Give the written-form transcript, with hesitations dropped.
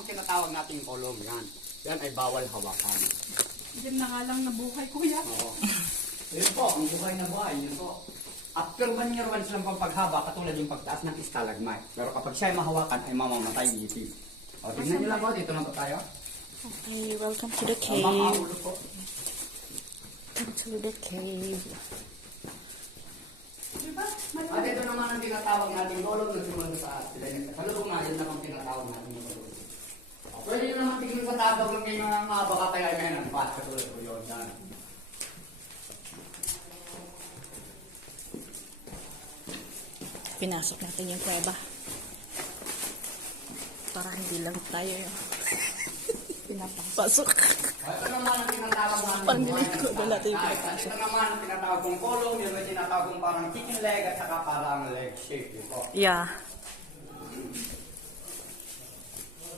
ang tinatawag nating kolong yan. Yan ay bawal hawakan. Diyan na nga lang nabuhay, kuya. Oo. Yun po, ang buhay na buhay. Yun po. After 1 year once lang pong paghaba, katulad yung pagtaas ng stalagmite. Pero kapag siya ay mahawakan, ay mamamatay ngiti. O, tignan nyo lang po. Dito lang po tayo. Okay, welcome to the Ang cave. makaulo po. Welcome to the cave. Diba? At ito naman ang tinatawag nating lolong na simulan sa sila. Kalulong nga, yun naman tinatawag natin yung lolong. O, pwede nyo naman tignan sa tabag ng kayo mga baka tayo ay ngayon ang bat. Katulad po yun. Yan. Pinasok natin yung kuweba. Para hindi lang tayo yung pinapasok. Ito naman ang tinatawag natin. Parang nilikod na natin yung Ay, pinapasok. ito naman ang tinatawag kong kolong. Yun ang tinatawag kong parang chicken leg at saka parang leg shape. Ito. Yeah.